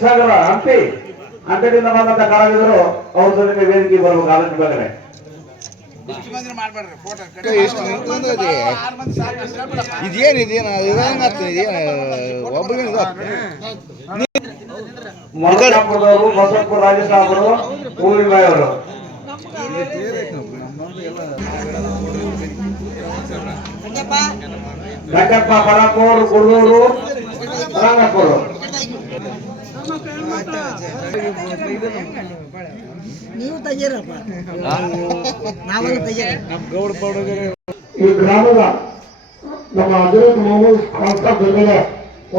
ಸಾಗರ ಅಂಕದಿಂದ ಬಂದಂತ ಕಲಾವಿದರು ಅವ್ರ ಜೊತೆ ವೇದಿಕೆ ಬರ್ಬೇಕು ಆದಷ್ಟು ಬೇಕಾದ್ರೆ. ಮಲ್ಕಾಪುರದವರು ಬಸವಪುರ ರಾಜೇಶ್ವರವರು ಊರಿಬಾಯವರು ಗಂಟಪ್ಪ ಪರಾಕೋರು ಕುರ್ನೂರು ರಂಗಪುರ ನೀವು ತೆಗೀರಪ್ಪ ನಾವೆಲ್ಲ ತೆಗೀರ ಈ ಗ್ರಾಮದ ನಮ್ಮ ಹಜರತ್ ಮೊಹಮ್ಮದ್ ಕಾನ್ಸಾಬ್ ಬೆಂಬಲ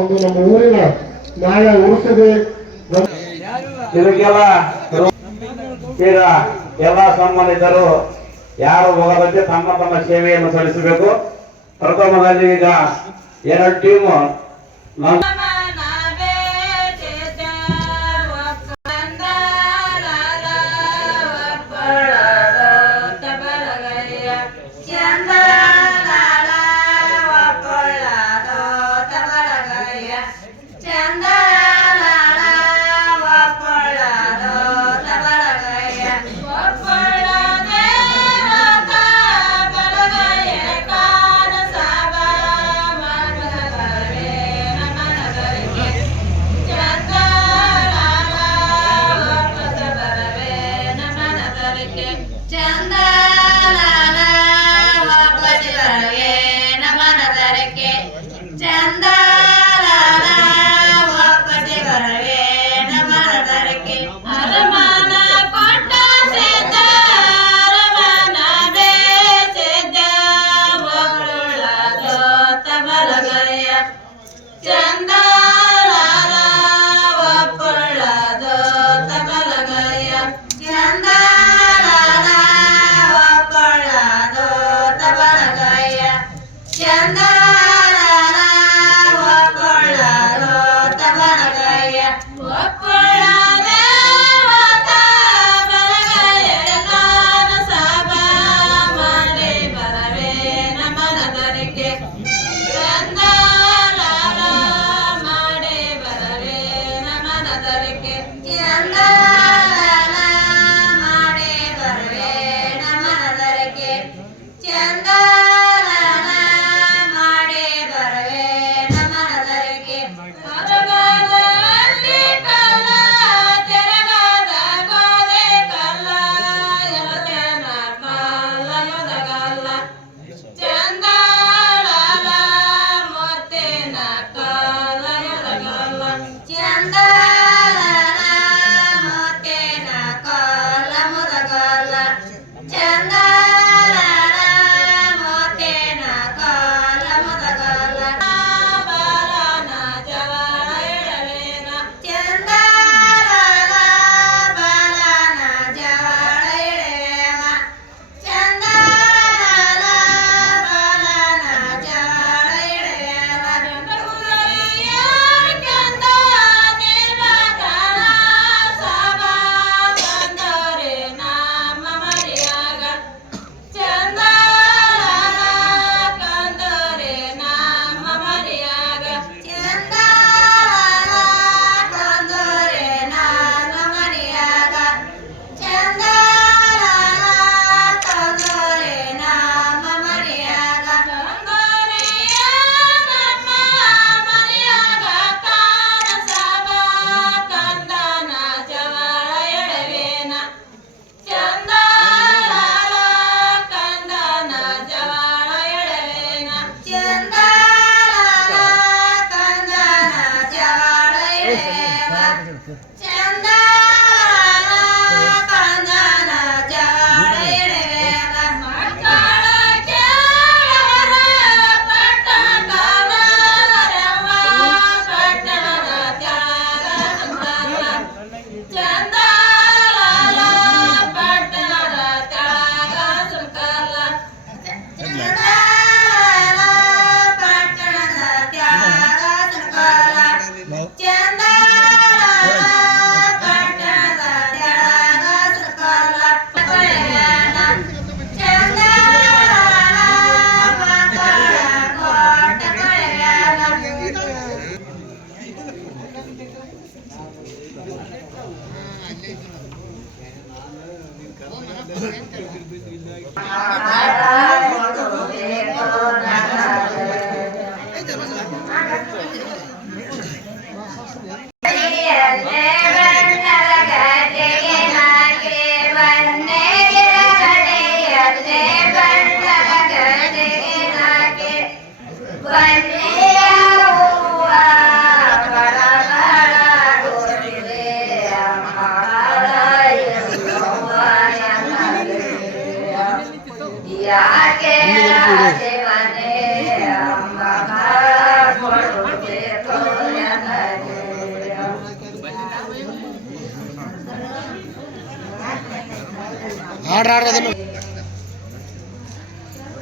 ಒಂದು ನಮ್ಮ ಊರಿನ ನ್ಯಾಯ ಉಳಿಸಿದೆ. ಇದಕ್ಕೆಲ್ಲ ಈಗ ಎಲ್ಲ ಸಂಬಂಧಿತರು ಯಾರು ಹೋಗದಂತೆ ತಮ್ಮ ತಮ್ಮ ಸೇವೆಯನ್ನು ಸಲ್ಲಿಸಬೇಕು. ಪ್ರಥಮದಲ್ಲಿ ಈಗ 2 ಟೀಮು ಚಂದ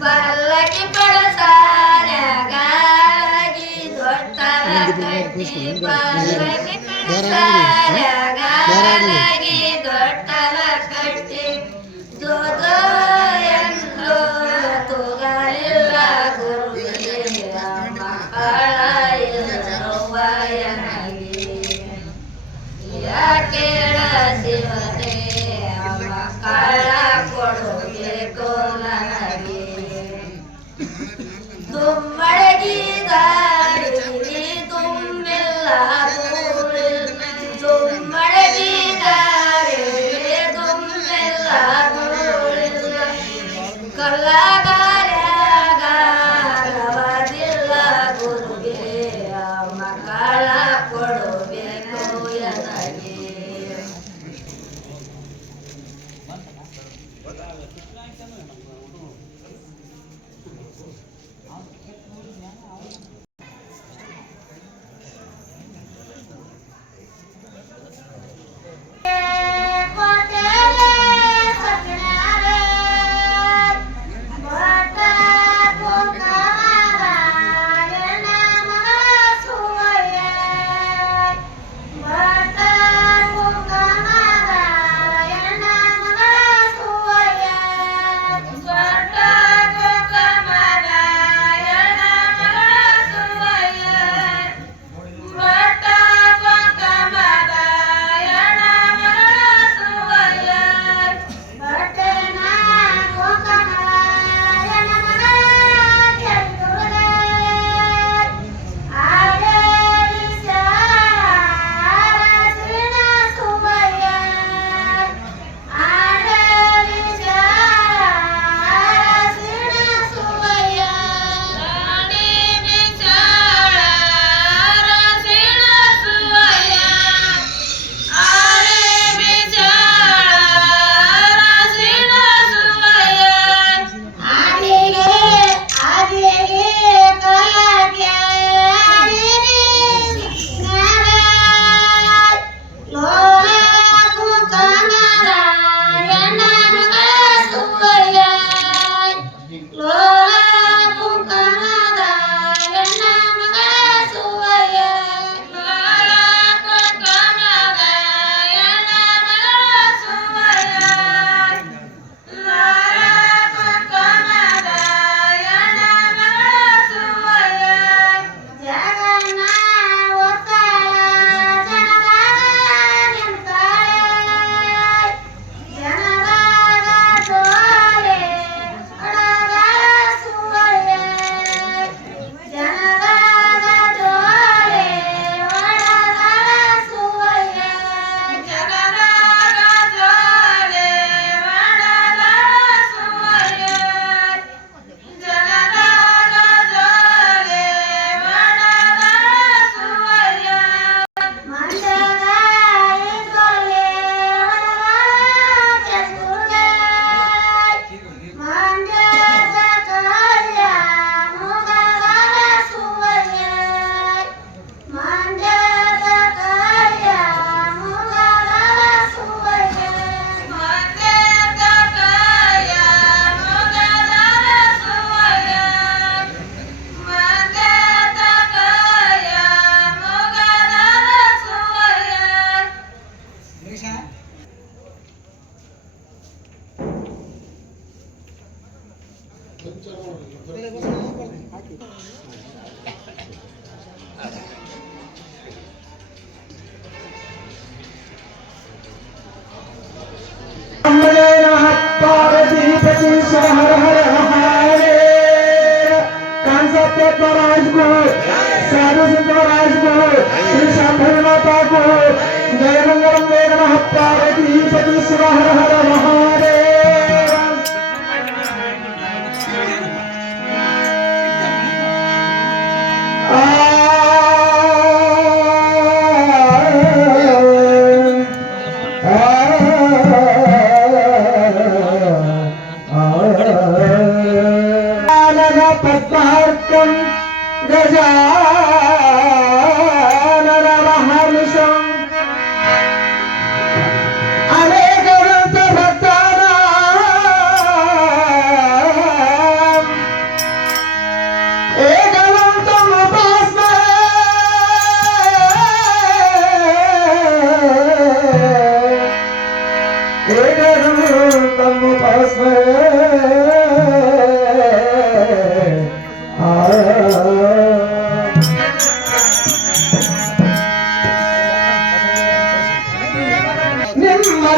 ಪಲ್ಲಕ್ಕಿ ಪಡಸಾಲಗಾಗಿ ದೊಡ್ಡರ ಕಟ್ಟಿ ಪಲ್ಲಕ್ಕಿ ಪಡಸಾಲಗಾಗಿ ದೊಡ್ಡರ ಕಟ್ಟಿ ದೊಡ್ಡ ಎಂದು ತುಗಲಿಲ್ಲ ಗುರುವಿನ ಮಕ್ಕಳ ಇರುವಯನಗಿ ಯಾಕೇಳ ಶಿವನೇ ಮಕ್ಕಳ ಕೊಡಬೇಕು ನನಗೆ ತುಮ್ಮಡಗಿದಾಡಿ ತುಂಬಿಲ್ಲ ತುಮ್ಮಡಗಿದಾಡಿ ತುಂಬಿಲ್ಲ ಕಲ್ಲಗಾರಗಾರವದಿಲ್ಲ ಗುರುಗೆ ಮಕ್ಕಳ ಕೊಡಬೇಕು ನನಗೆ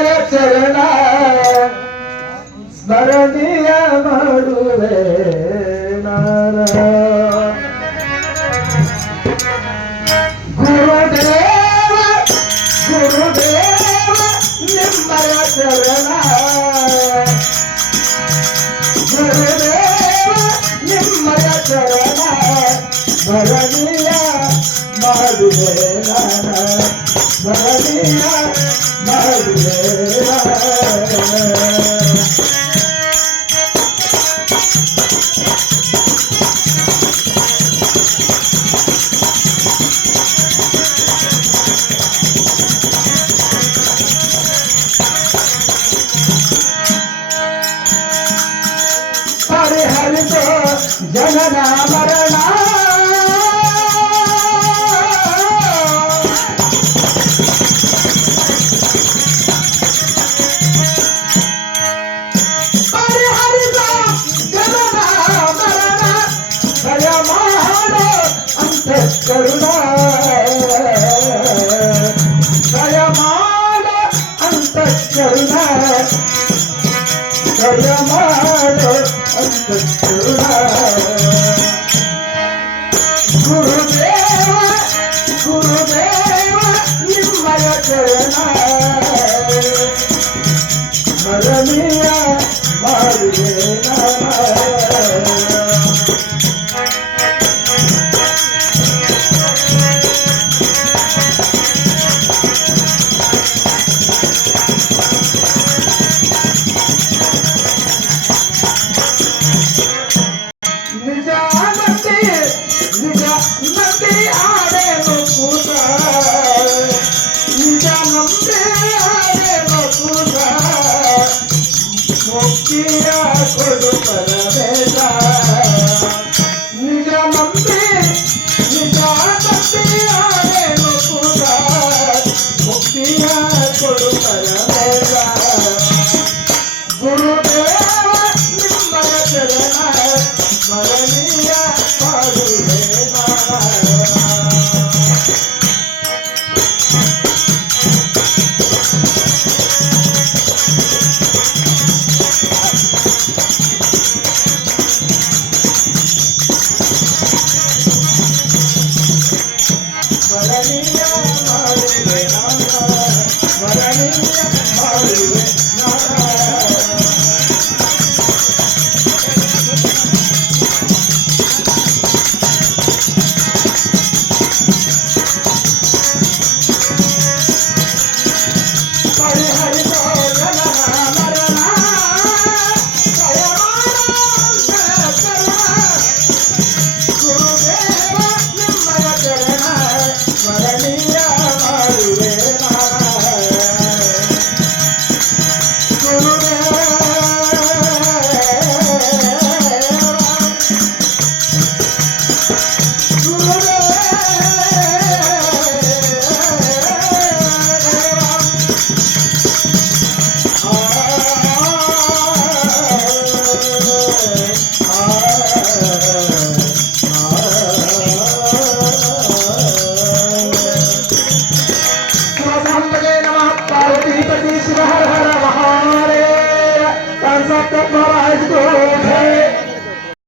ನಿಮ್ಮಯ ಚರಣ ಸ್ಮರಣೀಯ ಮಾಡುವೆ ನಾನ ಗುರುದೇವ ಗುರುದೇವ ನಿಮ್ಮಯ ಚರಣ ಗುರುದೇವ ನಿಮ್ಮಯ ಚರಣ ಸ್ಮರಣೀಯ ಮಾಡುವೆ ನಾನ ಸ್ಮರಣೀಯ ಮಾಡುವೆ ಪರಿಹರಿಸೋ ಜನನ ಮರಣ ಪರಿಹರಿಸೋ ಜನನ ಮರಣ ಭಯ ಮಾಡೋ ಅಂತಃಕರುಣ ಭಯ ಮಾಡೋ ಅಂತಃಕರುಣ ಭಯ ಮಾಡೋ ಅಂತಃಕರುಣ ಗುರುದೇವ ಗುರುದೇವ ನಿಮ್ಮಯ ಚರಣ ಸ್ಮರಣೀಯ ಮಾಡುವೆ ನಿಜ ನಂಬಿ ಆಡೇನು ಕೂತ ನಿಜ ನಂಬಿ ಆಡೇನು ಕೂತ ಮುಕ್ತಿಯ ಕೊಡು ಪರಮೇಶ ನಿಜ ನಂಬಿ ಆಡೇನು ಕೂತ ಮುಕ್ತಿಯ ಕೊಡು ಪರಮೇಶ ಗುರುದೇವ ನಿಮ್ಮಯ ಚರಣ ಸ್ಮರಣೀಯ ಮಾಡುವೆ ಸ್ಮರಣೀಯ ಮಾಡುವೆ